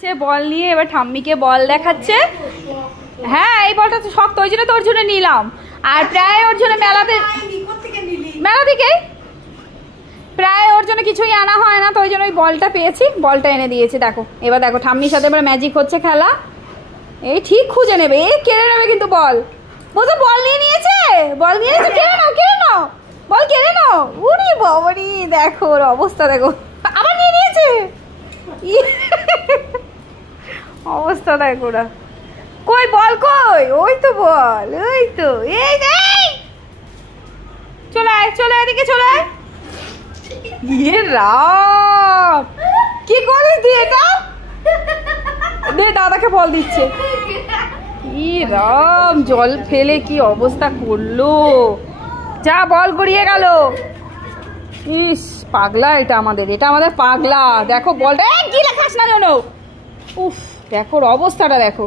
সে বল নিয়ে এবার ঠাম্মিকে বল দেখাচ্ছে। হ্যাঁ এই বলটা তো শক্ত, ওই জন্য তোর জন্য নিলাম। আর প্রায় ওর জন্য মেলা থেকে প্রায় ওর জন্য কিছুই আনা হয় না, তো ওই জন্য ওই বলটা পেয়েছি, বলটা এনে দিয়েছি। দেখো এবার দেখো ঠাম্মির সাথে এবার ম্যাজিক হচ্ছে খেলা। এই ঠিক খুঁজে নেবে, এই কেড়ে নেবে কিন্তু বল। বলতো বল নিয়ে নিয়েছে, বল নিয়ে নিয়েছে, কেড়ে নাও বল, কেড়ে নাও। উরি বাবারি, দেখো ওর অবস্থা দেখো, আবার নিয়ে নিয়েছে। অবস্থা দেখো ওরা, কই বল কই, ওই তো বল, ওই তো এই চলে আয় এদিকে চলে আয়। ইয়ে রাম, কি করলি তুই এটা? দে দাদাকে বল দিচ্ছে। ই রাম, জল ফেলে কি অবস্থা করলো, যা বল গড়িয়ে গেল। ইস পাগলা, এটা আমাদের পাগলা। দেখো বলটা কি লেখাস না জানো, উফ দেখো অবস্থাটা দেখো।